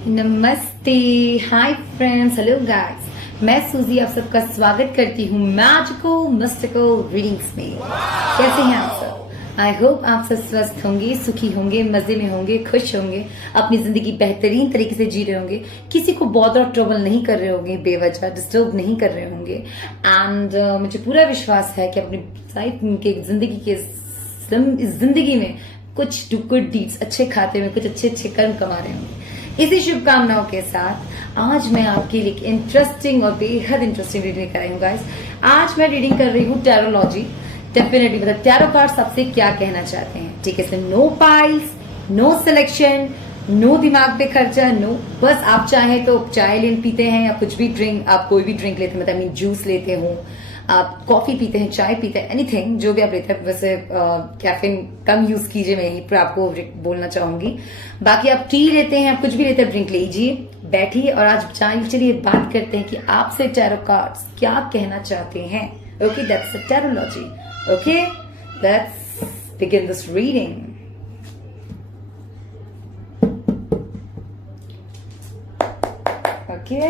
नमस्ते, hi friends, hello guys. मैं सूजी आप सबका स्वागत करती हूँ मैजिकल मिस्टिकल रीडिंग्स में। कैसे हैं आप सब? आई होप आप सब स्वस्थ होंगे, सुखी होंगे, मजे में होंगे, खुश होंगे, अपनी जिंदगी बेहतरीन तरीके से जी रहे होंगे, किसी को बहुत और ट्रबल नहीं कर रहे होंगे, बेवजह डिस्टर्ब नहीं कर रहे होंगे। एंड मुझे पूरा विश्वास है कि अपनी लाइफ के जिंदगी में कुछ गुड डीड्स, अच्छे खाते में कुछ अच्छे कर्म कमा रहे होंगे। इसी शुभकामनाओं के साथ आज मैं आपके लिए इंटरेस्टिंग और बेहद इंटरेस्टिंग रीडिंग कर रही हूँ गाइस। आज मैं रीडिंग कर रही हूँ टैरोलॉजी। डेफिनेटली मतलब टैरो कार्ड्स आपसे क्या कहना चाहते हैं, ठीक है। No piles, no selection, no दिमाग पे खर्चा, नो, बस आप चाहे तो चाय पीते हैं या कुछ भी ड्रिंक, आप कोई भी ड्रिंक लेते हैं, मतलब जूस लेते हो, आप कॉफी पीते हैं, चाय पीते हैं, एनीथिंग जो भी आप लेते हैं। वैसे कैफीन कम यूज कीजिए, मैं यही पर आपको बोलना चाहूंगी। बाकी आप टी लेते हैं, आप कुछ भी लेते हैं, ड्रिंक लीजिए, बैठिए और आज चलिए बात करते हैं कि आपसे टैरो कार्ड्स क्या कहना चाहते हैं। Okay, that's the tarology. Okay, let's begin this reading. Okay,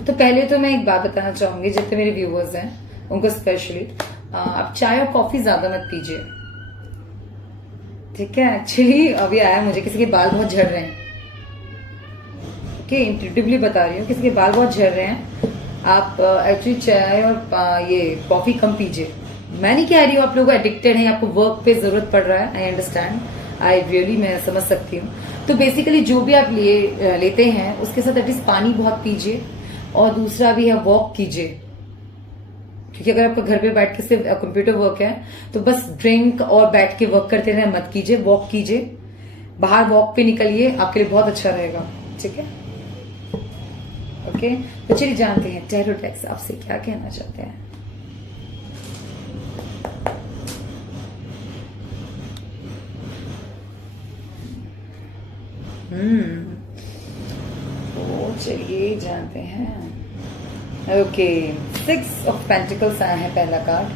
तो पहले तो मैं एक बात बताना चाहूंगी, जितने मेरे व्यूअर्स हैं उनको स्पेशली, आप चाय और कॉफी ज्यादा मत पीजिए, ठीक है। एक्चुअली अभी आया मुझे किसी के बाल बहुत झड़ रहे हैं, ओके, इंट्यूटिवली बता रही हूँ, किसी के बाल बहुत झड़ रहे हैं। आप एक्चुअली चाय और ये कॉफी कम पीजिए। मैं नहीं कह रही हूँ आप लोग एडिक्टेड हैं, आपको वर्क पे जरूरत पड़ रहा है, आई अंडरस्टैंड, आई रियली, मैं समझ सकती हूँ। तो बेसिकली जो भी आप लेते हैं उसके साथ एटलीस्ट पानी बहुत पीजिए, और दूसरा भी है वॉक कीजिए, क्योंकि अगर आपका घर पे बैठ के सिर्फ कंप्यूटर वर्क है तो बस ड्रिंक और बैठ के वर्क करते रहे मत कीजिए, वॉक कीजिए, बाहर वॉक पे निकलिए, आपके लिए बहुत अच्छा रहेगा, ठीक है। ओके, तो चलिए जानते हैं टैरो डेक्स आपसे क्या कहना चाहते हैं। तो चलिए जानते हैं। ओके, 6 ऑफ पेंटिकल्स आया है पहला कार्ड।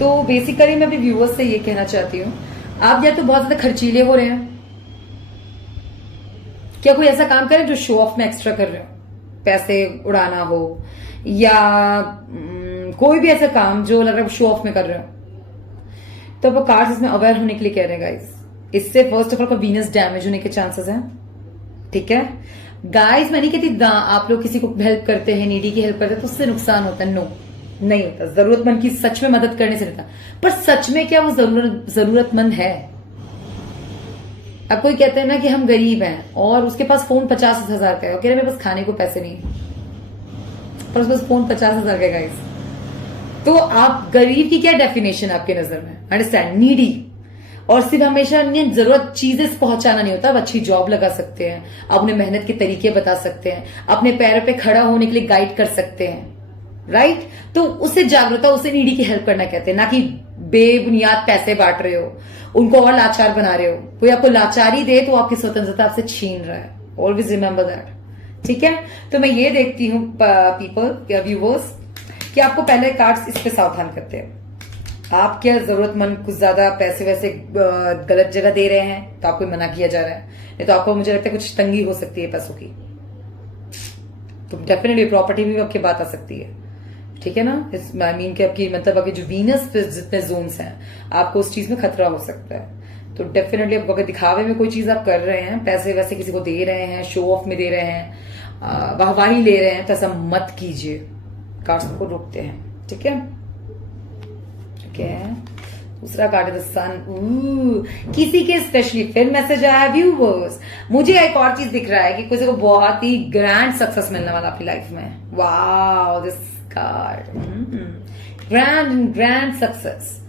तो बेसिकली मैं अपने व्यूअर्स से ये कहना चाहती हूँ, आप या तो बहुत ज्यादा खर्चीले हो रहे हैं, क्या कोई ऐसा काम करें जो शो ऑफ में एक्स्ट्रा कर रहे हो, पैसे उड़ाना हो, या कोई भी ऐसा काम जो लग रहा है शो ऑफ में कर रहे हो, तो वो कार्ड्स इसमें अवेयर होने के लिए कह रहे हैं गाइस। इससे first of all Venus damage होने के चांसेस हैं, ठीक है गाइस। मैं नहीं कहती आप लोग किसी को हेल्प करते हैं, नीडी की हेल्प करते हैं तो उससे नुकसान होता है, नो, नहीं होता। जरूरतमंद की सच में मदद करने से रहता, पर सच में क्या वो जरूरतमंद है? अब कोई कहते हैं ना कि हम गरीब हैं और उसके पास फोन 50,000 का है, कह रहे मेरे पास खाने को पैसे नहीं, पर उसके पास फोन 50,000 का है गाइस। तो आप गरीब की क्या डेफिनेशन आपके नजर में? Understand, needy. और सिर्फ हमेशा जरूरत चीजें पहुंचाना नहीं होता, आप अच्छी जॉब लगा सकते हैं, अपने मेहनत के तरीके बता सकते हैं, अपने पैरों पे खड़ा होने के लिए गाइड कर सकते हैं, राइट। तो उसे जागरूकता, उसे नीडी की हेल्प करना कहते हैं, ना कि बेबुनियाद पैसे बांट रहे हो, उनको और लाचार बना रहे हो। कोई आपको लाचारी दे तो आपकी स्वतंत्रता आपसे छीन रहा है, ऑलवेज रिमेंबर दैट, ठीक है। तो मैं ये देखती हूँ पीपल, व्यूवर्स, कि आपको पहले कार्ड्स इस पे सावधान करते हैं। आप क्या जरूरतमंद कुछ ज्यादा पैसे वैसे गलत जगह दे रहे हैं तो आपको मना किया जा रहा है, नहीं तो आपको, मुझे लगता है, कुछ तंगी हो सकती है पैसों की, तो डेफिनेटली प्रॉपर्टी में आपकी बात आ सकती है, ठीक है ना। आई मीन कि आपकी मतलब आपके जो वीनस पे जितने जोन्स हैं, आपको उस चीज में खतरा हो सकता है। तो डेफिनेटली आपको अगर दिखावे में कोई चीज आप कर रहे हैं, पैसे वैसे किसी को दे रहे हैं, शो ऑफ में दे रहे हैं, वाहवाही ले रहे हैं, तो ऐसा मत कीजिए, कार्ड्स को रोकते हैं, ठीक है। दूसरा कार्ड है द सन। किसी के स्पेशली फिर मैसेज आया व्यूवर्स, मुझे एक और चीज दिख रहा है कि किसी को बहुत ही ग्रैंड सक्सेस मिलने वाला आपकी लाइफ में। Wow, this card, grand success.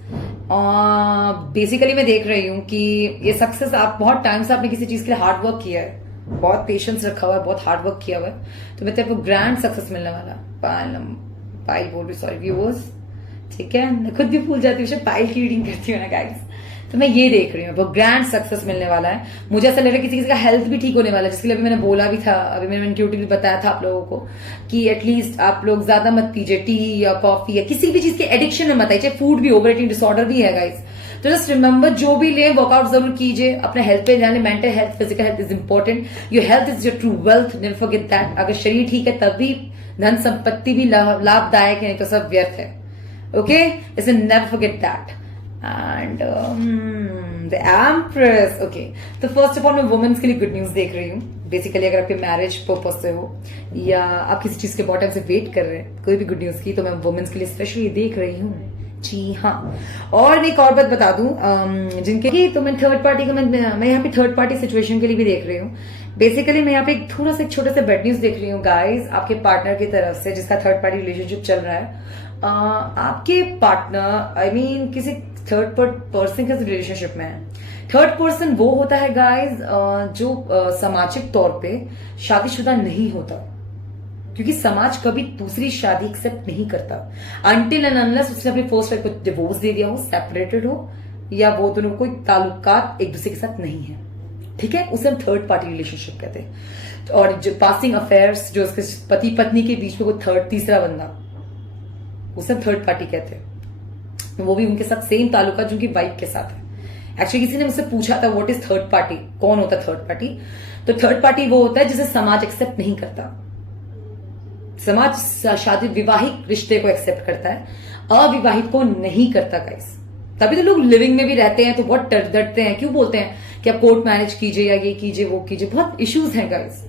Basically मैं देख रही हूं कि ये सक्सेस, आप बहुत टाइम से आपने किसी चीज के लिए हार्ड वर्क किया है, बहुत पेशेंस रखा हुआ है, बहुत हार्ड वर्क किया हुआ है, तो मतलब आपको ग्रैंड सक्सेस मिलने वाला। पाइल बोल रही, सॉरी व्यूवर्स, ठीक है, मैं खुद भी भूल जाती हूँ, पाइल की रीडिंग करती हूँ ना गाइस, तो मैं ये देख रही हूँ वो ग्रैंड सक्सेस मिलने वाला है। मुझे ऐसा लग रहा है किसी का हेल्थ भी ठीक होने वाला है, जिसके लिए अभी मैंने बोला भी था, अभी मैंने इंट्यूटिवली बताया था आप लोगों को कि एटलीस्ट आप लोग ज्यादा मत पीजिए टी या कॉफी या किसी भी चीज के एडिक्शन में मत आइए, चाहे फूड भी, ओवर ईटिंग डिसऑर्डर भी है गाइस, तो जस्ट रिमेंबर, जो भी ले वर्कआउट जरूर कीजिए, अपने हेल्थ पे ध्यान दें, mental health, physical health is important, your health is your true wealth, never forget that. अगर शरीर ठीक है तभी धन संपत्ति भी लाभदायक है, नहीं तो सब व्यर्थ है। ओके, इसलिए never forget that. And the empress, okay, तो फर्स्ट ऑफ ऑल मैं वुमेन्स के लिए गुड न्यूज देख रही हूँ। बेसिकली अगर आपके मैरिज पर्पज से हो या आप किसी चीज के बहुत टाइम से वेट कर रहे हैं कोई भी गुड न्यूज की, तो मैं वुमेन्स के लिए स्पेशली देख रही हूँ। जी हाँ, और मैं एक और बात बता दूं, जिनके तो मैं थर्ड पार्टी का मैं यहाँ पे थर्ड पार्टी सिचुएशन के लिए भी देख रही हूँ। बेसिकली मैं यहाँ पे एक थोड़ा सा एक छोटा सा बैड न्यूज देख रही हूँ गाइस, आपके पार्टनर की तरफ से जिसका थर्ड पार्टी रिलेशनशिप चल रहा है। आपके पार्टनर आई मीन किसी थर्ड पर्सन के रिलेशनशिप में है। थर्ड पर्सन वो होता है गाइस जो सामाजिक तौर पे शादीशुदा नहीं होता, क्योंकि समाज कभी दूसरी शादी एक्सेप्ट नहीं करता अनटिल एंड अनलेस उसने अपनी फर्स्ट वाइफ को डिवोर्स दे दिया हो, सेपरेटेड हो, या वो दोनों कोई ताल्लुकात एक दूसरे के साथ नहीं है। ठीक है, उसे हम थर्ड पार्टी रिलेशनशिप कहते हैं। और जो पासिंग अफेयर्स, जो उसके पति पत्नी के बीच में कोई थर्ड तीसरा बंदा, उसे हम थर्ड पार्टी कहते हैं। वो भी उनके साथ सेम ताल्लुका जो उनकी वाइफ के साथ है। एक्चुअली किसी ने मुझसे पूछा था व्हाट इज थर्ड पार्टी, कौन होता है थर्ड पार्टी? तो थर्ड पार्टी वो होता है जिसे समाज एक्सेप्ट नहीं करता। समाज शादी विवाहित रिश्ते को एक्सेप्ट करता है, अविवाहित को नहीं करता गाइस। तभी तो लोग लिविंग में भी रहते हैं तो बहुत डरते हैं, क्यों बोलते हैं कि आप कोर्ट मैरिज कीजिए या ये कीजिए वो कीजिए, बहुत इश्यूज हैं गाइस।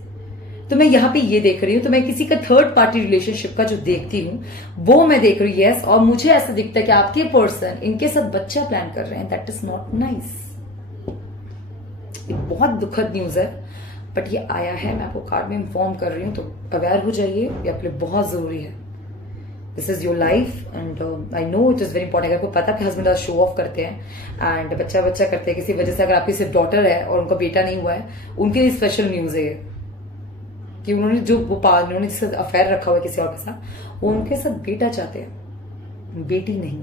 तो मैं यहाँ पे ये देख रही हूँ, तो मैं किसी का थर्ड पार्टी रिलेशनशिप का जो देखती हूँ वो मैं देख रही हूँ, यस। और मुझे ऐसा दिखता है कि आपके पर्सन इनके साथ बच्चा प्लान कर रहे हैं, दैट इज नॉट नाइस। एक बहुत दुखद न्यूज है, बट ये आया है, मैं आपको कार्ड में इन्फॉर्म कर रही हूँ, तो अवेयर हो जाइए, ये आपके लिए बहुत जरूरी है। This is your life and I know it is very important. अगर आपको पता कि हस्बैंड शो ऑफ करते हैं एंड बच्चा करते हैं किसी वजह से, अगर आपकी सिर्फ डॉटर है और उनका बेटा नहीं हुआ है, उनके लिए स्पेशल न्यूज है कि उन्होंने उन्होंने जिससे अफेयर रखा हुआ है किसी और के साथ, वो उनके साथ बेटा चाहते हैं, बेटी नहीं।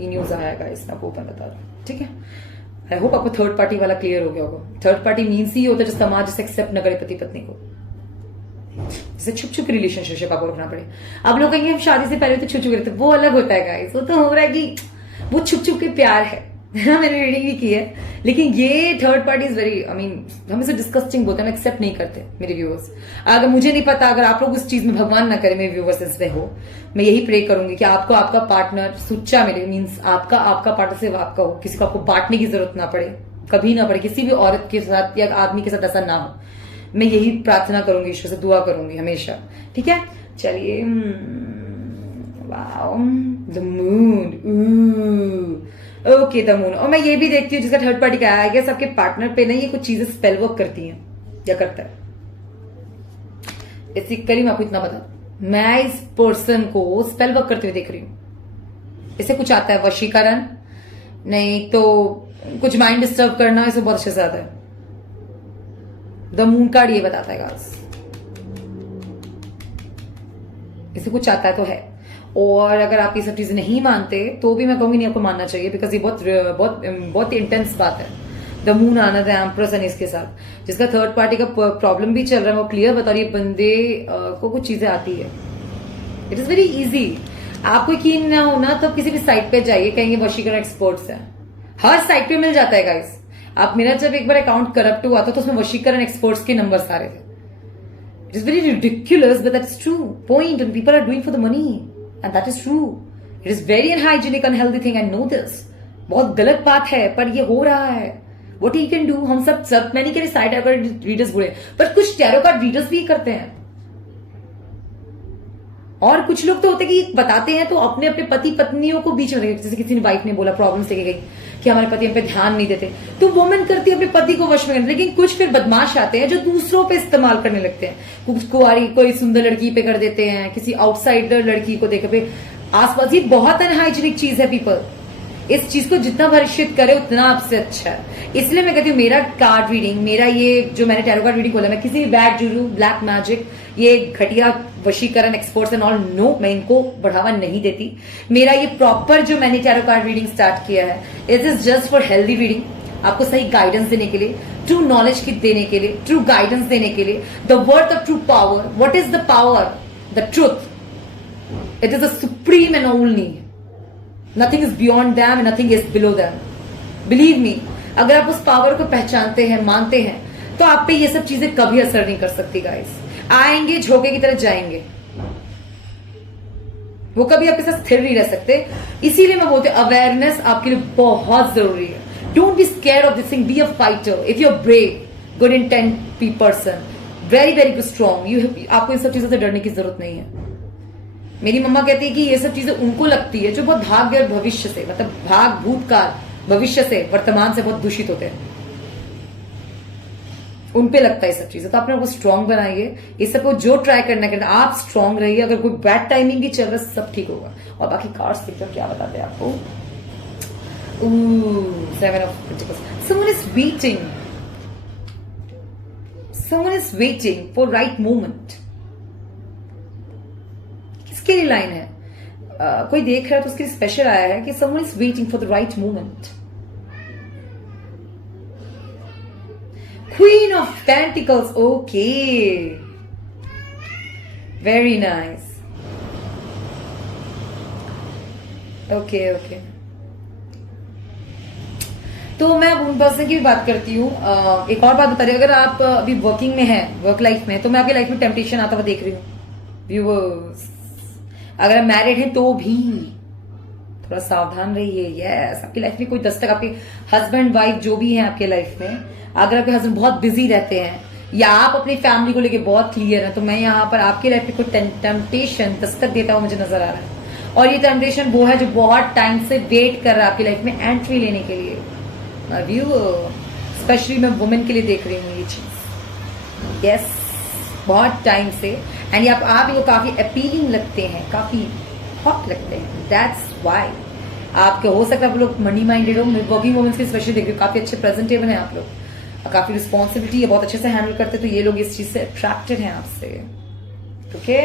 ये न्यूज आया गाइस, मैं आपको ओपन बता रहा हूँ, ठीक है। आई होप आपको थर्ड पार्टी वाला क्लियर हो गया होगा। थर्ड पार्टी मीन्स ही होता है जो समाज जिसे एक्सेप्ट न करे पति पत्नी को, जिसे छुप छुप रिलेशनशिप आपको रखना पड़े। आप लोग कहेंगे हम शादी से पहले तो छुप छुप रहते, वो अलग होता है गाइस। वो तो हो रहा है कि वो छुप छुप के प्यार है मैंने रीडिंग भी की है, लेकिन ये third party is very I mean हम इसे डिस्कस्टिंग बोलते हैं, हम एक्सेप्ट नहीं करते मेरे व्यूअर्स। अगर मुझे नहीं पता, अगर आप लोग उस चीज में भगवान ना करे मेरे व्यूअर्स इसमें हो, मैं यही प्रे करूंगी कि आपको आपका पार्टनर सुच्चा मिले, मीन्स आपका पार्टनर सिर्फ आपका हो, किसी को आपको बांटने की जरूरत ना पड़े, कभी ना पड़े, किसी भी औरत के साथ या आदमी के साथ ऐसा ना हो। मैं यही प्रार्थना करूंगी, ईश्वर से दुआ करूंगी हमेशा, ठीक है। चलिए, wow the moon, okay the moon. और मैं ये भी देखती हूँ जिसका थर्ड पार्टी का है, सबके पार्टनर पे ना ये कुछ चीजें स्पेल वर्क करती हैं या करता है। बेसिकली मैं आपको इतना बता, मैं इस पर्सन को स्पेल वर्क करते हुए देख रही हूँ। इसे कुछ आता है वशीकरण, नहीं तो कुछ माइंड डिस्टर्ब करना, इसे बहुत अच्छे से आता है। द मून कार्ड ये बताता है गाइस, इसे कुछ आता है तो है। और अगर आप ये सब चीजें नहीं मानते तो भी मैं कहूंगी नहीं, आपको मानना चाहिए, बिकॉज ये बहुत बहुत बहुत इंटेंस बात है। द मून आना, द एम्प्रेस एंड इसके साथ जिसका थर्ड पार्टी का प्रॉब्लम भी चल रहा है, वो क्लियर बता रही है बंदे को कुछ चीजें आती है। It is very easy. आपको यकीन ना हो ना, तो किसी भी साइट पे जाइए, कहेंगे वशीकरण एक्सपर्ट्स हैं, हर साइट पे मिल जाता है गाइस। आप मेरा जब एक बार अकाउंट करप्ट हुआ था तो उसमें वशीकरण एक्सपर्ट्स के नंबर सारे थे। It is very ridiculous but that's true point, and people are doing for the money and that is true. It is very unhygienic unhealthy thing, I know this. बहुत गलत बात है पर ये हो रहा है। व्हाट यू कैन डू, हम सब मैं नहीं कह रही साइड टैरो कार्ड रीडर्स बुरे, पर कुछ टैरो कार्ड रीडर्स भी करते हैं। और कुछ लोग तो होते कि बताते हैं तो अपने अपने पति पत्नियों को बीच में, जैसे किसी ने वाइफ ने बोला प्रॉब्लम से गई कि हमारे पति हम पे ध्यान नहीं देते, तो वुमेन करती है अपने पति को वश में करने। लेकिन कुछ फिर बदमाश आते हैं जो दूसरों पे इस्तेमाल करने लगते हैं। कुछ कुंवारी कोई सुंदर लड़की पे कर देते हैं, किसी आउटसाइडर लड़की को देख पे आसपास। ये बहुत अनहाइजीनिक चीज है पीपल। इस चीज को जितना भर्षित करे उतना आपसे अच्छा है। इसलिए मैं कहती हूँ मेरा कार्ड रीडिंग, मेरा ये जो मैंने टैरो कार्ड रीडिंग बोला, मैं किसी भी बैड जुजू, ब्लैक मैजिक, ये घटिया वशीकरण एक्सपर्ट्स एंड ऑल, नो, मैं इनको बढ़ावा नहीं देती। मेरा ये प्रॉपर जो मैंने टैरो कार्ड रीडिंग स्टार्ट किया है, it is just for healthy reading, आपको सही गाइडेंस देने के लिए, ट्रू नॉलेज की देने के लिए, ट्रू गाइडेंस देने के लिए। The worth of true power, what is the power? The truth, it is the supreme and only. Nothing is beyond them and nothing is below them. Believe me, अगर आप उस पावर को पहचानते हैं, मानते हैं, तो आप पे ये सब चीजें कभी असर नहीं कर सकती गाइस। आएंगे, झोंके की तरह जाएंगे, वो कभी आपके साथ स्थिर नहीं रह सकते। इसीलिए मैं बोलती हूँ अवेयरनेस आपके लिए बहुत जरूरी है। Don't be scared of this thing, be a fighter. If you are brave, good intent person, very very good strong, आपको इन सब चीजों से डरने की जरूरत नहीं है। मेरी मम्मा कहती है कि ये सब चीजें उनको लगती है जो बहुत भाग्य और भविष्य से, मतलब भाग, भूतकाल, भविष्य से, वर्तमान से बहुत दूषित होते हैं, उन पे लगता है ये सब चीजें। तो अपने आपको स्ट्रांग बनाइए, ये सब को जो ट्राई करना है आप स्ट्रांग रहिए। अगर कोई बैड टाइमिंग भी चल रहा है सब ठीक होगा। और बाकी कार्ड्स देखो क्या बताते हैं आपको। 7 of Pentacles. Someone is waiting for right moment. किसके लिए लाइन है? कोई देख रहा है तो उसके लिए स्पेशल आया है कि someone is waiting for the right moment. Queen of Pentacles. Okay, very nice. Okay. तो मैं अब उन पर्सन की भी बात करती हूँ। एक और बात बता रही हूँ, अगर आप अभी वर्किंग में हैं, वर्क लाइफ में, तो मैं आपकी लाइफ में टेम्पटेशन आता हुआ देख रही हूँ व्यूअर्स। अगर आप मैरिड हैं तो भी थोड़ा सावधान रहिए। यस, आपकी लाइफ में कोई दस्तक, आपके हस्बैंड वाइफ जो भी है आपके लाइफ में, अगर आपके हस्बैंड बहुत बिजी रहते हैं या आप अपनी फैमिली को लेके बहुत क्लियर है, तो मैं यहाँ पर आपकी लाइफ में कोई टेम्पटेशन दस्तक देता हुआ मुझे नजर आ रहा है। और ये टेम्पटेशन वो है जो बहुत टाइम से वेट कर रहा है आपकी लाइफ में एंट्री लेने के लिए। व्यू स्पेशली मैं वुमेन के लिए देख रही हूँ ये चीज। यस, बहुत टाइम से, एंड आप इनको काफी अपीलिंग लगते हैं, काफी हॉट लगते हैं। दैट्स व्हाई आपके हो सकता है आप लोग मनी माइंडेड हो। वर्किंग वुमेन्स की स्पेशली देख रही हूँ, काफी अच्छे प्रेजेंटेबल हैं आप लोग, काफी रिस्पॉन्सिबिलिटी है, बहुत अच्छे से हैंडल करते, तो ये लोग इस चीज से अट्रैक्टेड हैं आपसे। Okay,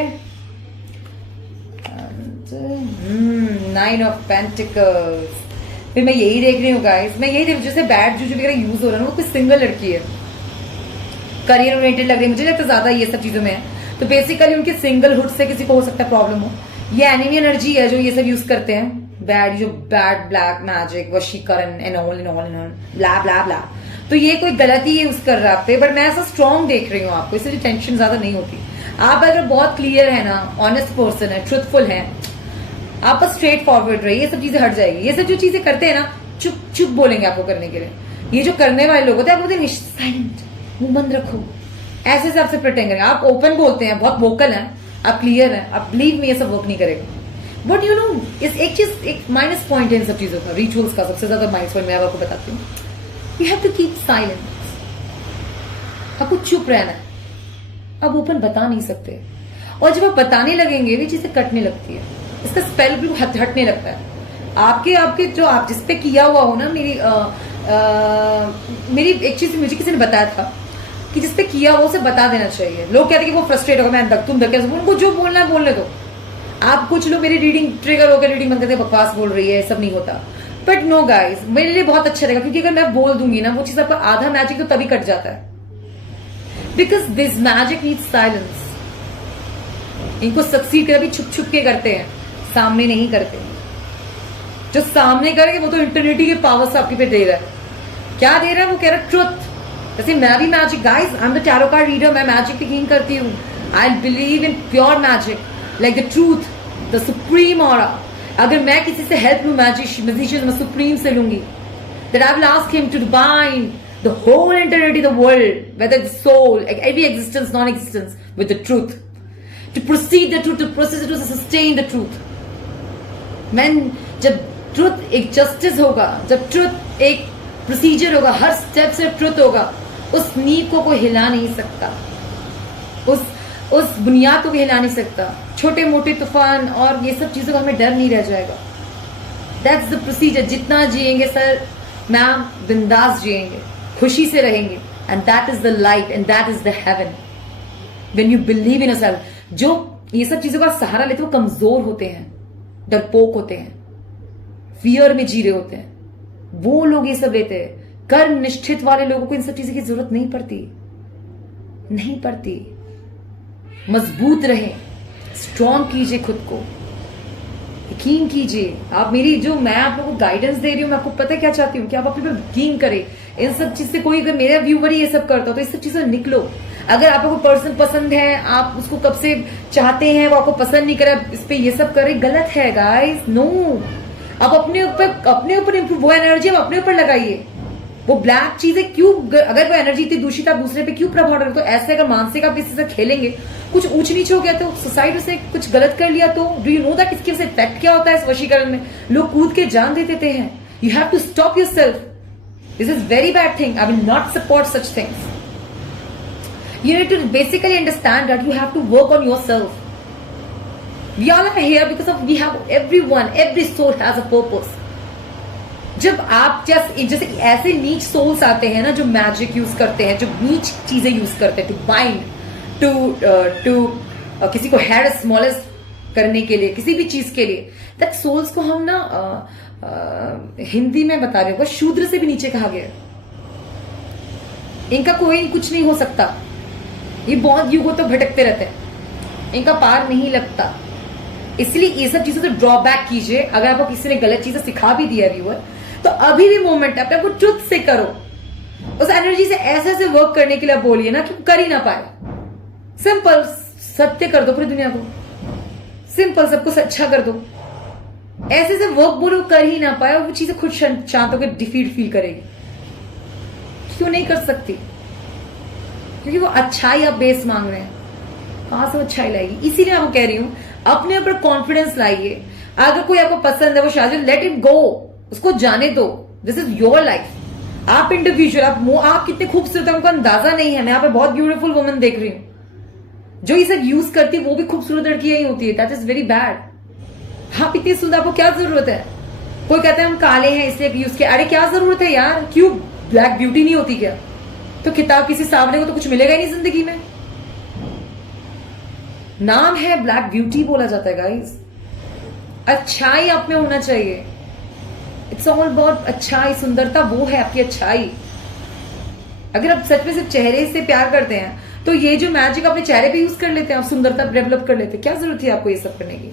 9 of Pentacles। फिर मैं यही देख रही हूँ गाइस, मैं यही देख रही हूँ जैसे बैड जुजू वगैरह यूज हो रहा है ना, वो कोई सिंगल लड़की है, करियर ओरिएंटेड लग रही है, मुझे लगता है ज्यादा ये सब चीजों में है। तो बेसिकली उनके सिंगलहुड से किसी को हो सकता है प्रॉब्लम हो। ये एनिमी एनर्जी है जो ये सब यूज करते हैं, बैड, जो बैड ब्लैक मैजिक, वशीकरण and all blah blah blah. तो ये कोई गलती यूज कर रहा है आप पे, बट मैं ऐसा स्ट्रॉन्ग देख रही हूँ आपको, इसलिए टेंशन ज्यादा नहीं होती। आप अगर बहुत क्लियर है ना, ऑनेस्ट पर्सन है, ट्रुथफुल है, आप बस स्ट्रेट फॉरवर्ड रहिए, ये सब चीजें हट जाएगी। ये सब जो चीजें करते हैं ना, चुप चुप बोलेंगे आपको करने के लिए। ये जो करने वाले लोग होते हैं, आप बोलते हैं साइलेंट, मुंह बंद रखो, ऐसे से आपसे प्रिटेंड करेंगे। आप ओपन बोलते हैं, बहुत वोकल हैं, आप क्लियर हैं, आप बिलीव में ये सब वर्क नहीं करेगा। बट यू नो, इस एक चीज, एक माइनस पॉइंट है इन सब चीजों का, रिचुअल्स का सबसे ज्यादा माइनस पॉइंट मैं आपको बताती हूँ। You have to keep silence, आपको चुप रहना है, आप ओपन बता नहीं सकते। और जब आप बताने लगेंगे भी चीजें कटने लगती है, इसका स्पेल भी हटने लगता है। आपके जो आप जिस पे किया हुआ हो ना, मेरी एक चीज मुझे किसी ने बताया था कि जिस पे किया हुआ उसे बता देना चाहिए। लोग कहते हैं कि वो फ्रस्ट्रेट होगा, मैं तुम धक्के, उनको जो बोलना है बोलने दो। आप कुछ लोग मेरी रीडिंग ट्रिगर होकर रीडिंग बंद करते, बकवास बोल रही है, सब नहीं होता। बट नो गाइज, मेरे लिए बहुत अच्छा रहेगा, क्योंकि अगर मैं बोल दूंगी ना वो चीज, आपका आधा मैजिक तो तभी कट जाता है। Because this magic needs silence. इनको सक्सीड कर भी छुप छुप के करते हैं, सामने नहीं करते। जो सामने करेंगे वो तो इंटरनेटी के पावर से आपके पे दे रहा है। क्या दे रहा है? वो कह रहा है ट्रुथ। जैसे मैं भी magic, guys I am the tarot card reader, मैं मैजिक पे हील करती हूँ। I believe in pure magic, like the truth, the supreme aura. अगर मैं किसी से हेल्प लूं, मैजिशियन, मैं सुप्रीम से लूंगी, that I will ask him to bind the whole eternity, the world, whether the soul, every existence, non-existence, with the truth, to proceed the truth, to process the truth, to sustain the truth. Man, जब truth एक justice होगा, जब truth एक procedure होगा, हर step से truth होगा, उस नींव को कोई हिला नहीं सकता, उस बुनियाद को भी हिला नहीं सकता। छोटे मोटे तूफान और ये सब चीजों का हमें डर नहीं रह जाएगा। That's the procedure. जितना जिएंगे सर मैम, बिंदास जिएंगे, खुशी से रहेंगे, and that is the light and that is the haven. When you believe in yourself. जो ये सब चीजों का सहारा लेते वो कमजोर होते हैं, डरपोक होते हैं, फियर में जी रहे होते हैं, वो लोग ये सब लेते हैं। कर्म निष्ठित वाले लोगों को इन सब चीजों की जरूरत नहीं पड़ती, नहीं पड़ती। मजबूत रहें, स्ट्रॉन्ग कीजिए खुद को, यकीन कीजिए, आप मेरी जो मैं आप लोगों को गाइडेंस दे रही हूँ, मैं आपको पता क्या चाहती हूँ कि आप अपने पर यकीन करें। इन सब चीज से कोई, अगर मेरा व्यूवर ही ये सब करता हो तो इस सब चीजों से निकलो। अगर आपको पर्सन पसंद है, आप उसको कब से चाहते हैं, वो आपको पसंद नहीं करा, इस पे ये सब करे, गलत है गाइस। नो, आप अपने ऊपर वो एनर्जी आप अपने ऊपर लगाइए। वो ब्लैक चीजें क्यों, अगर वो एनर्जी इतनी दूषित आप दूसरे पे क्यों प्रभाव डाल, तो ऐसे अगर मानसिक आप किसी से खेलेंगे, कुछ ऊंच नीच हो गया तो, सोसाइटी से कुछ गलत कर लिया तो, डू यू नो दैट इसके इफेक्ट क्या होता है इस वशीकरण में? लोग कूद के जान दे देते हैं। You have to stop yourself. This is very bad thing. I will not support such things. You need to basically understand that you have to work on yourself. We all are here because of, we have everyone, every soul has a purpose. जब आप जैसे ऐसे नीच souls आते हैं ना, जो magic use करते हैं, जो नीच चीजें यूज करते हैं, टू बाइंड, टू किसी को हेरेस स्मॉलेस्ट करने के लिए, किसी भी चीज के लिए, दैट सोल्स को हम ना हिंदी में बता रहे हो, शूद्र से भी नीचे कहा गया। इनका कोई कुछ नहीं हो सकता। ये बहुत युगों तो भटकते रहते हैं, इनका पार नहीं लगता। इसलिए ये सब चीजों से ड्रॉबैक कीजिए। अगर आपको किसी ने गलत चीजें सिखा भी दिया व्यूअर, तो अभी भी मोमेंट है, अपने आपको ट्रुथ से करो। उस एनर्जी से ऐसे ऐसे वर्क करने के लिए बोलिए ना कि कर ही ना पाए। सिंपल, सत्य कर दो पूरी दुनिया को, सिंपल, सबको अच्छा कर दो। ऐसे ऐसे वर्क बोलो, कर ही ना पाए, वो चीजें खुद शांत होकर डिफीट फील करेगी। क्यों नहीं कर सकती? क्योंकि वो अच्छाई आप बेस मांग रहे हैं, कहां से अच्छाई लाएगी? इसीलिए मैं आपको कह रही हूं, अपने ऊपर कॉन्फिडेंस लाइए। अगर कोई आपको पसंद है, वो शादी, लेट इट गो, उसको जाने दो। This is your life. आप इंडिविजुअल, आप कितने खूबसूरत है उनको अंदाजा नहीं है। मैं यहाँ पे बहुत ब्यूटीफुल वुमन देख रही हूँ जो ये सब यूज करती है, वो भी खूबसूरत लड़कियां ही होती है। That is very bad. आप इतनी सुंदर, आपको क्या जरूरत है? कोई कहता है हम काले हैं इसलिए यूज किया। अरे क्या जरूरत है यार? क्यों ब्लैक ब्यूटी नहीं होती क्या? तो किताब किसी सामने को तो कुछ मिलेगा ही नहीं जिंदगी में। नाम है ब्लैक ब्यूटी बोला जाता है गाइस। अच्छाई आप में होना चाहिए। इट्स ऑल अबाउट अच्छाई, सुंदरता वो है आपकी अच्छाई। अगर आप सच में सिर्फ चेहरे से प्यार करते हैं तो ये जो मैजिक अपने चेहरे पे यूज कर लेते हैं, आप सुंदरता डेवलप कर लेते हैं। क्या जरूरत थी आपको ये सब करने की?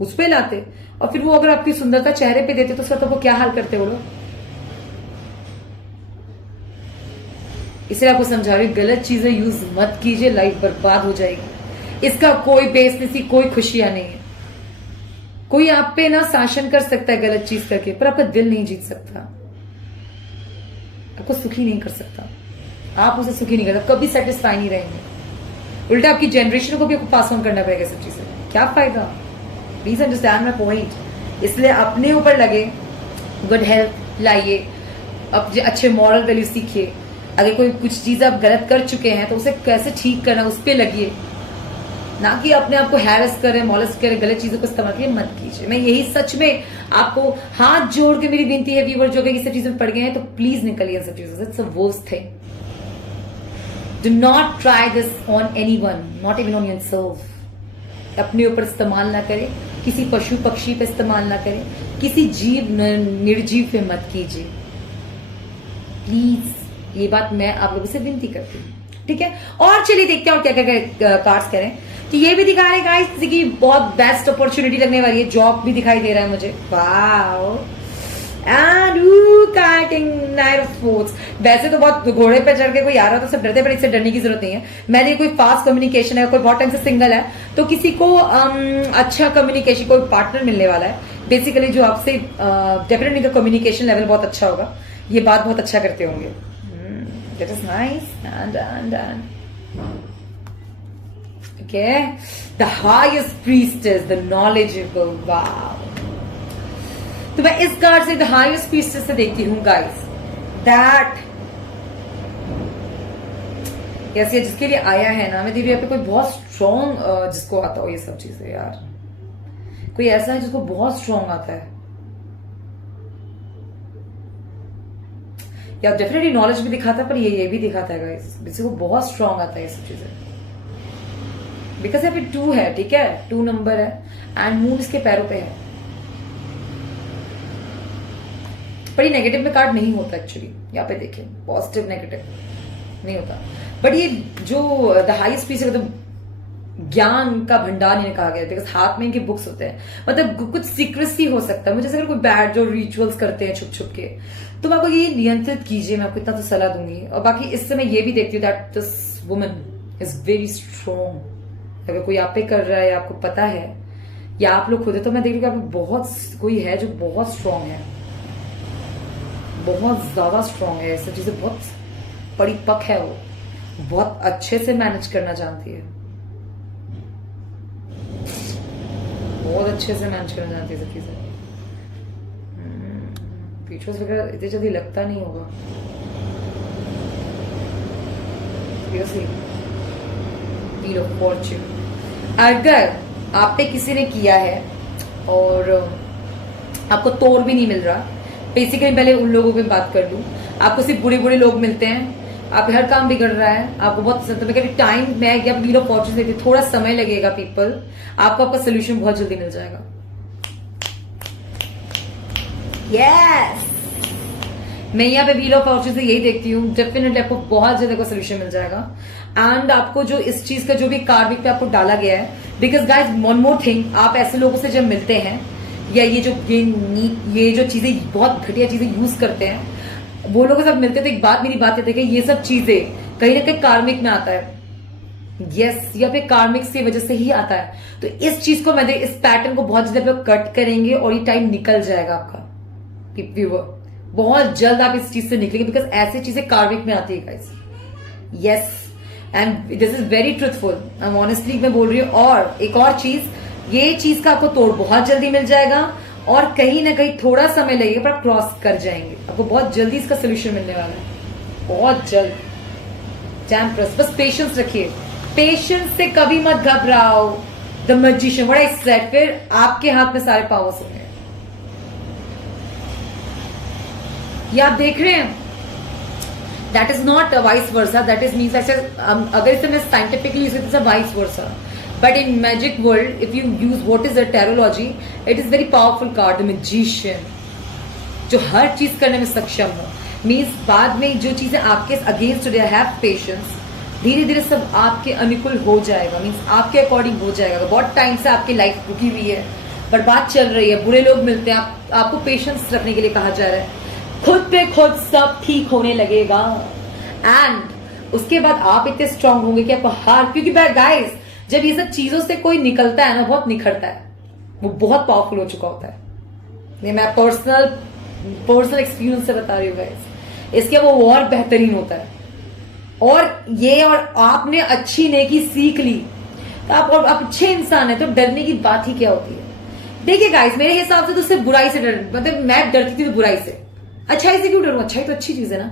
उस पे लाते, और फिर वो अगर आपकी सुंदरता चेहरे पे देते तो सर आपको क्या हाल करते वो लोग? इसलिए आपको समझा रही हूं, गलत चीजें यूज मत कीजिए, लाइफ बर्बाद हो जाएगी। इसका कोई बेस नहीं, कोई खुशियां नहीं है। कोई आप पे ना शासन कर सकता है गलत चीज करके, पर आपका दिल नहीं जीत सकता, आपको सुखी नहीं कर सकता। आप उसे सुखी नहीं करता, कभी सेटिस्फाई नहीं रहेंगे। उल्टा आपकी जनरेशन को भी आपको पास ऑन करना पड़ेगा सब चीजें। क्या फायदा? Please understand my point. इसलिए अपने ऊपर लगे, गुड हेल्थ लाइए, अब अच्छे मॉरल वैल्यू सीखिए। अगर कोई कुछ चीज आप गलत कर चुके हैं तो उसे कैसे ठीक करना, उस पर लगिए, ना कि अपने आप को हैरेस करें, मॉलेस्ट करें, गलत चीजों को इस्तेमाल करिए, मत कीजिए। मैं यही सच में आपको हाथ जोड़ के मेरी विनती है, व्यूअर जो अगर ये सब चीजें पड़ गए हैं तो प्लीज निकलिए इन सब चीजों से। It's a worst thing. Do not try this on anyone, not even on yourself. अपने ऊपर इस्तेमाल ना करें, किसी पशु पक्षी पे इस्तेमाल ना करें, किसी जीव निर्जीव पे मत कीजिए प्लीज। ये बात मैं आप लोगों से विनती करती हूँ, ठीक है? और चलिए देखते हैं और क्या क्या कार्ड्स करें। तो ये भी दिखा रहे हैं गाइस, किसी की बहुत बेस्ट अपॉर्चुनिटी लगने वाली है। जॉब भी दिखाई दे रहा है मुझे, wow. And night of sports. वैसे तो बहुत घोड़े पे चढ़ के कोई आ रहा तो सब डरते, पर इससे डरने की जरूरत नहीं है। मैंने कोई फास्ट कम्युनिकेशन है, कोई बहुत टाइम से सिंगल है, तो किसी को अच्छा कम्युनिकेशन, कोई पार्टनर मिलने वाला है बेसिकली, जो आपसे डेफिनेटली तो कम्युनिकेशन लेवल बहुत अच्छा होगा, ये बात बहुत अच्छा करते होंगे। That is nice. And okay, the highest priestess, the knowledgeable. Wow. तो मैं इस कार्ड से the highest priestess से देखती हूँ गाइस, that यस, ये जिसके लिए आया है ना, मैं देख रही हूँ कोई बहुत स्ट्रॉन्ग, जिसको आता हो ये सब चीजें यार, कोई ऐसा है जिसको बहुत स्ट्रॉन्ग आता है, या डेफिनेटली नॉलेज भी दिखाता है, पर ये भी दिखाता है गाइस, किसी को बहुत स्ट्रॉन्ग आता है ये सब चीजें। बिकॉज यहाँ पे 2 है, ठीक है, 2 नंबर है, एंड मून इसके पैरों पे है। पर ये नेगेटिव में कार्ड नहीं होता एक्चुअली, यहाँ पे देखिए, पॉजिटिव नेगेटिव नहीं होता। बट ये जो द हाईएस्ट पीस है, मतलब ज्ञान का भंडार इन्हें कहा गया, बिकॉज हाथ में इनके बुक्स होते हैं, मतलब कुछ सीक्रेसी हो सकता है। मुझे जैसे अगर कोई बैड जो रिचुअल्स करते हैं छुप छुप के, तो मैं आपको ये नियंत्रित कीजिए, मैं आपको इतना तो सलाह दूंगी। और बाकी इससे मैं ये भी देखती हूँ that this woman is very strong. अगर कोई आप पे कर रहा है, आपको पता है, या आप लोग खुद है, तो मैं देख रही हूँ कि बहुत कोई है जो बहुत स्ट्रांग है, बहुत ज्यादा स्ट्रांग है, सब चीजें बहुत परिपक्व है, वो बहुत अच्छे से मैनेज करना जानती है, बहुत अच्छे से मैनेज करना जानती है सब चीजें। फीचर्स वगैरह इतनी जल्दी लगता नहीं होगा, व्हील ऑफ फॉर्च्यून। अगर आप पे किसी ने किया है और आपको तोड़ भी नहीं मिल रहा, बेसिकली पहले उन लोगों पे बात कर लूं। आपको सिर्फ बुरे बुरे लोग मिलते हैं, आप हर काम बिगड़ रहा है, आपको बहुत तो मैं कहती टाइम में या व्हील ऑफ फॉर्च्यून देती, थोड़ा समय लगेगा पीपल, आपको आपका सोल्यूशन बहुत जल्दी मिल जाएगा। यस, मैं यहाँ पे व्हील ऑफ फॉर्च्यून से यही देखती हूँ, डेफिनेटली आपको बहुत जल्दी आपको सोल्यूशन मिल जाएगा। एंड आपको जो इस चीज का जो भी कार्विक पे आपको डाला गया है, because guys one more thing, आप ऐसे लोगों से जब मिलते हैं या ये जो चीजें बहुत घटिया चीजें यूज करते हैं, वो लोगों से जब मिलते हैं, तो एक बात मेरी बात है कि ये सब चीजें कहीं ना कहीं कार्मिक में आता है। यस, या फिर कार्मिक की वजह से ही आता है। तो इस चीज को मैं इस पैटर्न को बहुत जल्दी आप कट करेंगे और ये टाइम निकल जाएगा आपका व्यूअर, बहुत जल्द आप इस चीज से निकलेंगे, बिकॉज ऐसी चीजें कार्मिक में आती है guys. Yes, and this is very truthful, I am honestly मैं बोल रही हूँ। और एक और चीज, ये चीज का आपको तोड़ बहुत जल्दी मिल जाएगा और कहीं ना कहीं थोड़ा समय लगेगा पर आप क्रॉस कर जाएंगे, आपको बहुत जल्दी इसका सोल्यूशन मिलने वाला है, बहुत जल्द। टैम्परस, बस पेशेंस रखिए, पेशेंस से कभी मत घबराओ। The magician, what I said, फिर आपके हाथ में सारे पावर्स होंगे। ये आप देख रहे हैं, that is not vice versa, that is means ऐसे अगर इसे मैं साइंटिफिकली यूज करती हूँ vice versa, but in magic world if you use what is the tarology, it is very powerful card, the magician, जो हर चीज करने में सक्षम हो। मीन्स बाद में जो चीजें आपके अगेंस्ट टुडे, हैव पेशेंस, धीरे धीरे सब आपके अनुकूल हो जाएगा, मीन्स आपके अकॉर्डिंग हो जाएगा। बहुत टाइम से आपकी लाइफ रुकी हुई है पर बात चल रही है, बुरे लोग मिलते हैं, आपको पेशेंस रखने के लिए कहा जा रहा है, खुद पे खुद सब ठीक होने लगेगा। एंड उसके बाद आप इतने स्ट्रांग होंगे कि आपको हार, क्योंकि गाइस जब ये सब चीजों से कोई निकलता है ना, बहुत निखरता है, वो बहुत पावरफुल हो चुका होता है। ये मैं पर्सनल एक्सपीरियंस से बता रही हूँ गाइस, इसके वो और बेहतरीन होता है। और ये, और आपने अच्छी नेकी सीख ली तो आप अच्छे इंसान है, तो डरने की बात ही क्या होती है। देखिए गाइस, मेरे हिसाब से तो सिर्फ बुराई से डर, मतलब मैं डरती थी तो बुराई से, अच्छाई से क्यों डरूं, अच्छाई तो अच्छी चीज है ना।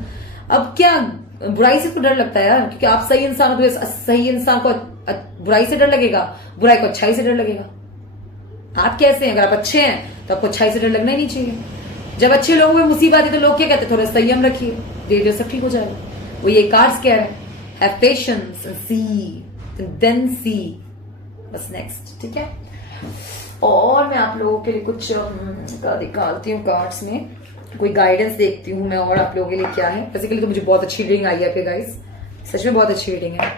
अब क्या बुराई से तो डर लगता है यार, क्योंकि आप सही इंसान हो तो सही इंसान को बुराई से डर लगेगा, बुराई को अच्छाई से डर लगेगा। आप कैसे हैं, अगर आप अच्छे हैं तो आपको अच्छाई से डर लगना ही नहीं चाहिए। जब अच्छे लोगों में मुसीबत है तो लोग क्या कहते हैं, थोड़ा संयम रखिए, धीरे धीरे सब ठीक हो जाएगा। वो ये कार्ड्स कह रहे हैं, have patience and see then see, बस नेक्स्ट, ठीक है। और मैं आप लोगों के लिए कुछ निकालती हूँ कार्ड्स में, कोई गाइडेंस देखती हूँ मैं और आप लोगों के लिए क्या है। बेसिकली तो मुझे बहुत अच्छी रीडिंग आई है गाइस, सच में बहुत अच्छी रीडिंग है।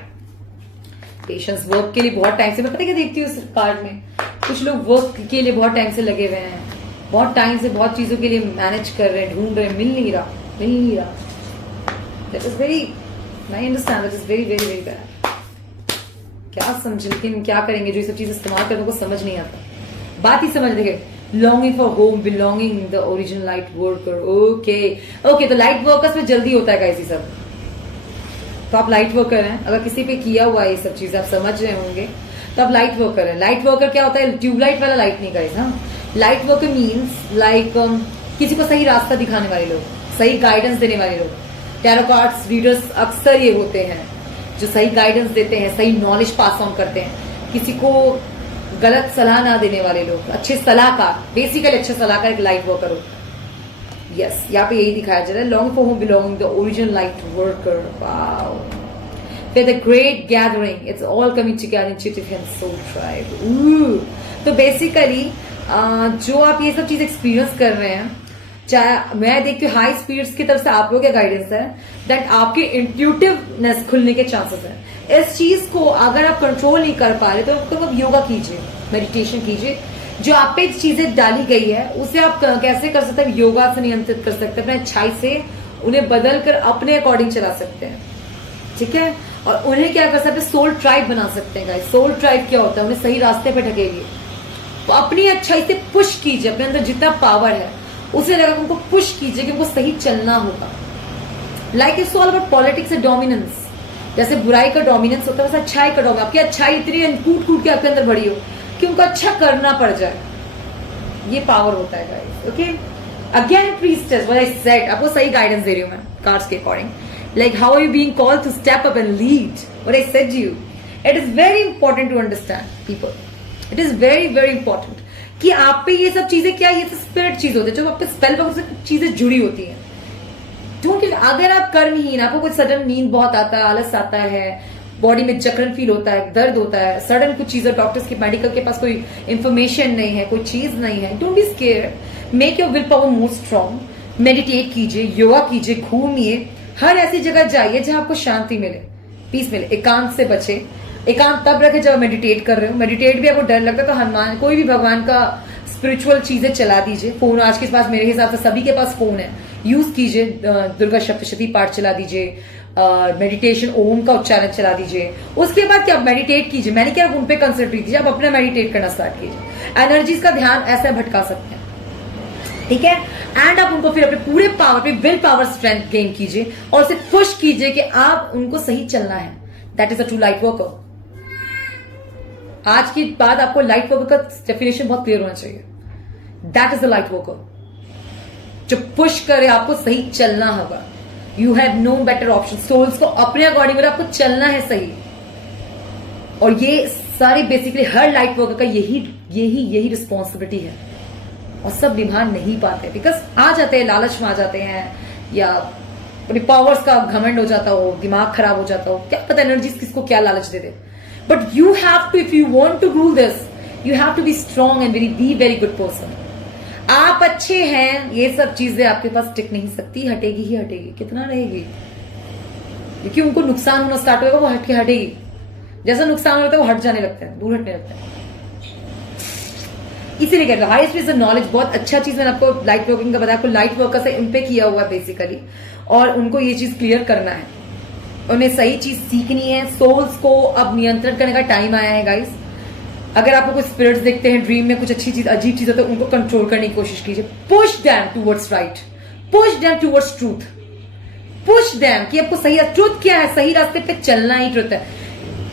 पेशेंस, वर्क के लिए बहुत टाइम से, मैं पता क्या देखती हूँ इस कार्ड में, कुछ लोग वर्क के लिए बहुत टाइम से लगे हुए हैं, बहुत टाइम से बहुत चीजों के लिए मैनेज कर रहे हैं, ढूंढ रहे हैं, मिल नहीं रहा। That is very, I understand, that is very very very bad. क्या समझ, लेकिन क्या करेंगे, जो ये सब चीज इस्तेमाल करने को समझ नहीं आता, बात ही समझ देखिए। Longing for home, belonging the original light worker. Okay, तो लाइट वर्कर्स में जल्दी होता है गाइस ये सब, तो आप लाइट वर्कर हैं। अगर किसी पे किया हुआ है ये सब चीजें आप समझ रहे होंगे, तो आप लाइट वर्कर हैं। लाइट वर्कर क्या होता है, ट्यूबलाइट वाला लाइट नहीं गाइस। हाँ, लाइट वर्कर मीन्स लाइक किसी को सही रास्ता दिखाने वाले लोग, सही गाइडेंस देने वाले लोग। टैरो कार्ड्स रीडर्स अक्सर ये होते हैं जो सही गाइडेंस देते हैं, सही नॉलेज पास ऑन करते हैं, किसी को गलत सलाह ना देने वाले लोग, अच्छे सलाहकार, बेसिकली अच्छे सलाहकार एक लाइट वर्कर हो। यस, यहाँ पे यही दिखाया जा रहा है, long for home, belonging the original light worker. Wow, फिर the great gathering, it's all coming together in intuitive and soul tribe. तो बेसिकली जो आप ये सब चीज एक्सपीरियंस कर रहे हैं, चाहे मैं देखती हूँ हाई स्पीड्स की तरफ से आप लोगों का गाइडेंस है दैट आपकी इंट्यूटिवनेस खुलने के चांसेस है। इस चीज को अगर आप कंट्रोल नहीं कर पा रहे तो आप योगा कीजिए, मेडिटेशन कीजिए। जो आप पे चीजें डाली गई है उसे आप कैसे कर सकते हैं, योगा से नियंत्रित कर सकते हैं, अपने अच्छाई से उन्हें बदल कर अपने अकॉर्डिंग चला सकते हैं, ठीक है। और उन्हें क्या कर सकते हैं, सोल ट्राइब बना सकते हैं गाइस। सोल ट्राइब क्या होता है, उन्हें सही रास्ते पे ढकेलिए। तो अपनी अच्छाई से पुश कीजिए, अपने अंदर जितना पावर है उसे लगा उनको पुश कीजिए कि उनको सही चलना होगा। Like it's all about politics and dominance. जैसे बुराई का डोमिनेंस होता है वैसे अच्छाई का डोमिनेंस। आपकी अच्छाई इतनी कूट कूट के आपके अंदर बढ़ी हो कि उनको अच्छा करना पड़ जाए, ये पावर होता है guys. Okay, again priestess, what I said, आपको सही गाइडेंस दे रही हूं मैं कार्ड्स के according. Like how are you being called to step up and lead? What I said to you. It is very important to understand, people. It is very, very important कि आप पे ये सब चीजें क्या, ये सब स्पिरिट चीज होती है जो आप पे स्पेल पर से चीजें जुड़ी होती हैं। क्योंकि अगर आप कर्महीन, आपको कुछ सडन नींद बहुत आता है, आलस आता है, बॉडी में जकड़न फील होता है, दर्द होता है, सडन कुछ चीजें डॉक्टर्स की मेडिकल के पास कोई इंफॉर्मेशन नहीं है, कोई चीज नहीं है, don't be scared. Make your will power more strong. Meditate कीजिए, योगा कीजिए, घूमिए, हर ऐसी जगह जाइए जहां आपको शांति मिले, पीस मिले। एकांत से बचे। एकांत तब रखे जब मेडिटेट कर रहे हो। मेडिटेट भी आपको डर लगता है तो हनुमान, कोई भी भगवान का स्पिरिचुअल चीजें चला दीजिए। फोन आज के पास, मेरे हिसाब से सभी के पास फोन है, यूज कीजिए। दुर्गा सप्तशती पाठ चला दीजिए, मेडिटेशन ओम का उच्चारण चला दीजिए। उसके बाद क्या, मेडिटेट कीजिए। मैंने क्या, उन पे कंसंट्रेट कीजिए, आप अपना मेडिटेट करना स्टार्ट कीजिए। एनर्जीज का ध्यान ऐसे भटका सकते हैं, ठीक है। एंड आप उनको फिर अपने पूरे पावर पे विल पावर स्ट्रेंथ गेन कीजिए और उसे पुश कीजिए कि आप उनको सही चलना है। That is a true light worker. आज की बात आपको लाइट वर्कर का डेफिनेशन बहुत क्लियर होना चाहिए। That is the light worker जो पुश करे, आपको सही चलना होगा। You have no better option. Souls को अपने अकॉर्डिंग आपको चलना है सही। और ये सारी बेसिकली हर लाइट वर्कर का यही रिस्पॉन्सिबिलिटी है। और सब निभा नहीं पाते बिकॉज आ जाते हैं, लालच में आ जाते हैं, या अपने पावर्स का घमंड हो जाता हो, दिमाग खराब हो जाता हो, क्या पता एनर्जीज किसको क्या लालच दे दे। But you have to, if you want to rule this, you have to be strong and be very good person. आप अच्छे हैं, ये सब चीजें आपके पास टिक नहीं सकती, हटेगी ही हटेगी। कितना रहेगी, क्योंकि उनको नुकसान होना स्टार्ट होगा, वो हट के हटेगी। जैसा नुकसान होता है वो हट जाने लगता है, दूर हटने लगता है। इसीलिए कहते हैं हाईएस्ट इज नॉलेज। बहुत अच्छा चीज मैंने आपको लाइट वर्किंग का बताया, आपको लाइट वर्कर से इन पे किया हुआ है बेसिकली, और उनको ये चीज क्लियर करना है, उन्हें सही चीज सीखनी है। सोल्स को अब नियंत्रण करने का टाइम आया है गाइस। अगर आपको कुछ स्पिरिट्स देखते हैं ड्रीम में, कुछ अच्छी चीज, अजीब चीज होती है, उनको कंट्रोल करने की कोशिश कीजिए। Push them towards right, push them towards truth, push them कि आपको सही, ट्रूथ क्या है, सही रास्ते पे चलना ही ट्रूथ है।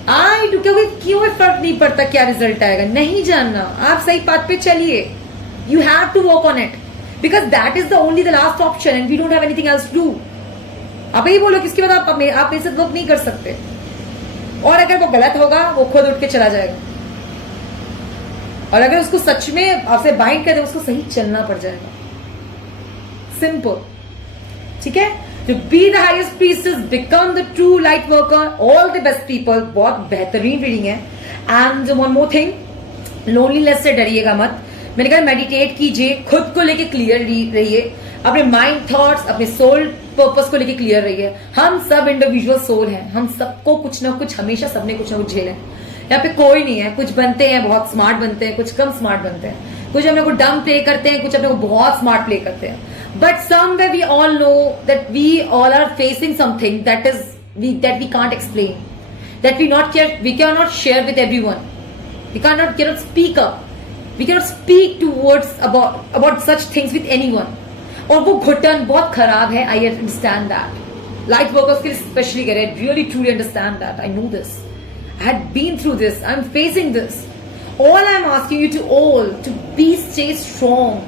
आई डू, क्यों फर्क नहीं पड़ता क्या रिजल्ट आएगा, नहीं जानना, आप सही पाथ पे चलिए। You have to work on it because that is the only the last option and we don't have anything else to do. आप यही बोलो किसके बाद आप मेरे साथ वर्क नहीं कर सकते, और अगर वो गलत होगा वो खुद उठ के चला जाएगा, और अगर उसको सच में आपसे बाइंड कर दे उसको सही चलना पड़ जाएगा। सिंपल, ठीक है। To be the highest priestess, become the true light worker, all the best people। बहुत बेहतरीन रीडिंग है। And one more thing, loneliness से डरिएगा मत। मैंने कहा मेडिटेट कीजिए, खुद को लेके क्लियर रहिए, अपने माइंड थॉट्स, अपने सोल पर्पस को लेके क्लियर रहिए। हम सब इंडिविजुअल सोल हैं, हम सबको कुछ ना कुछ, हमेशा सबने कुछ ना कुछ झेला है। यहाँ पे कोई नहीं है, कुछ बनते हैं बहुत स्मार्ट बनते हैं, कुछ कम स्मार्ट बनते हैं, कुछ अपने को डम प्ले करते हैं, कुछ अपने को बहुत स्मार्ट प्ले करते हैं। But somewhere we all know that we all are facing something that we can't explain, that we cannot share with everyone. We cannot speak up. We cannot speak to words about such things with anyone. और वो घुटन बहुत खराब है. I understand that. Light workers के लिए especially कह रहे हैं, really truly understand that. I know this. I had been through this. I'm facing this. All I'm asking you to stay strong.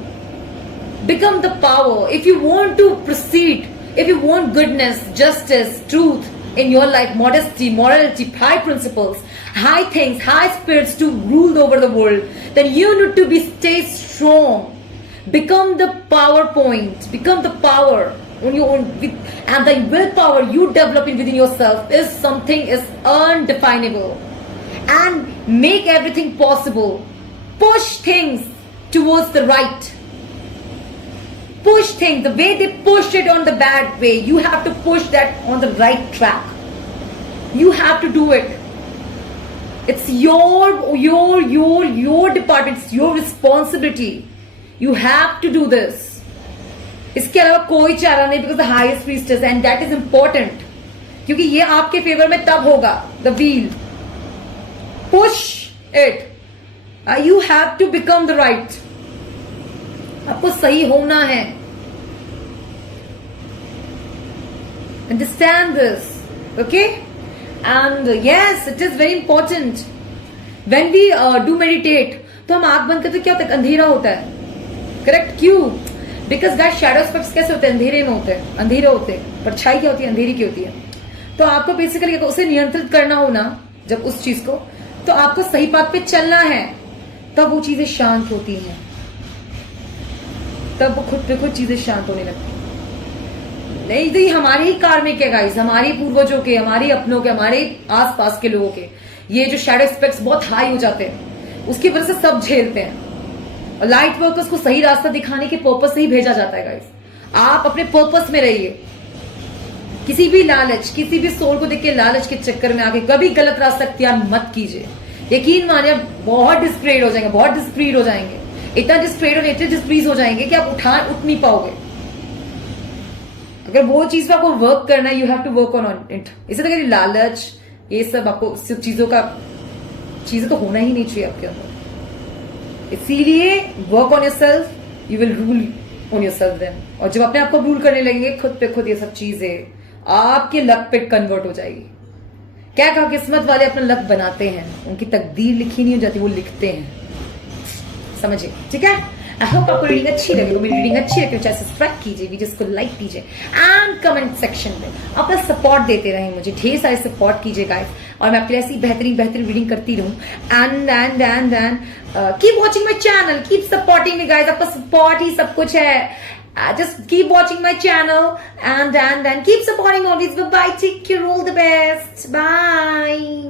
Become the power. If you want to proceed, if you want goodness, justice, truth in your life, modesty, morality, high principles, high things, high spirits to rule over the world, then you need to stay strong. Become the power point. Become the power on your own, and the willpower you develop within yourself is something is undefinable, and make everything possible. Push things towards the right. push things, the way they pushed it on the bad way, you have to push that on the right track. You have to do it. It's your department, it's your responsibility. You have to do this. इसके अलावा कोई चारा नहीं, because the highest priestess, and that is important. क्योंकि ये आपके favour में तब होगा. The wheel. Push it. You have to become the right. आपको सही होना है. Understand this, okay? And yes, it is very important. When we do meditate, तो हम आंख बंद करते क्या होता है? अंधेरा होता है. Correct? क्यों? Because guys, shadow aspects कैसे होते हैं? अंधेरे में होते हैं, अंधेरे होते हैं. परछाई क्या होती है? अंधेरी की होती है. तो आपको बेसिकली उसे नियंत्रित करना हो ना, जब उस चीज को, तो आपको सही पाथ पे चलना है. तब वो चीजें शांत होती हैं, तब वो खुद पे खुद चीजें शांत होने लगती हैं. नहीं तो ये हमारे ही कार्मिक है गाइस, हमारे पूर्वजों के, हमारे अपनों के, हमारे आसपास के लोगों के. ये जो शैडो एस्पेक्ट्स बहुत हाई हो जाते हैं, उसकी वजह से सब झेलते हैं. और लाइट वर्कर्स को सही रास्ता दिखाने के पर्पस से ही भेजा जाता है गाइस. आप अपने पर्पस में रहिए. किसी भी लालच, किसी भी सोल को देख के लालच के चक्कर में आके कभी गलत रास्ता अख्तियार मत कीजिए. यकीन मानिए बहुत डिस्प्रेड हो जाएंगे, बहुत डिस्प्रीड हो जाएंगे. इतना डिस्प्रेड और इतने डिस्प्रीज हो जाएंगे कि आप उठ नहीं पाओगे. अगर वो चीज पे आपको वर्क करना है, you have to work on it. इसी तरह लालच, ये सब आपको चीजें तो होना ही नहीं चाहिए आपके अंदर. इसीलिए work on yourself, you will rule on yourself then. और जब अपने आप को रूल करने लगेंगे खुद पे खुद, ये सब चीजें आपके लक पे कन्वर्ट हो जाएगी. क्या कहा, किस्मत वाले अपना लक बनाते हैं, उनकी तकदीर लिखी नहीं हो जाती, वो लिखते हैं. समझिए? ठीक है. आई होप आपको रीडिंग अच्छी लगी. मेरी रीडिंग अच्छी लगी तो चाहे सब्सक्राइब कीजिए, वीडियोस को लाइक कीजिए एंड कमेंट सेक्शन में अपना सपोर्ट देते रहें. मुझे ढेर सारे सपोर्ट कीजिए गाइस, और मैं आपके लिए ऐसी बेहतरीन रीडिंग करती रहूं. And keep watching my channel, keep supporting me guys. आपका सपोर्ट ही सब कुछ है. Just keep watching my channel and keep supporting always. Bye bye. Take care. All the best. Bye.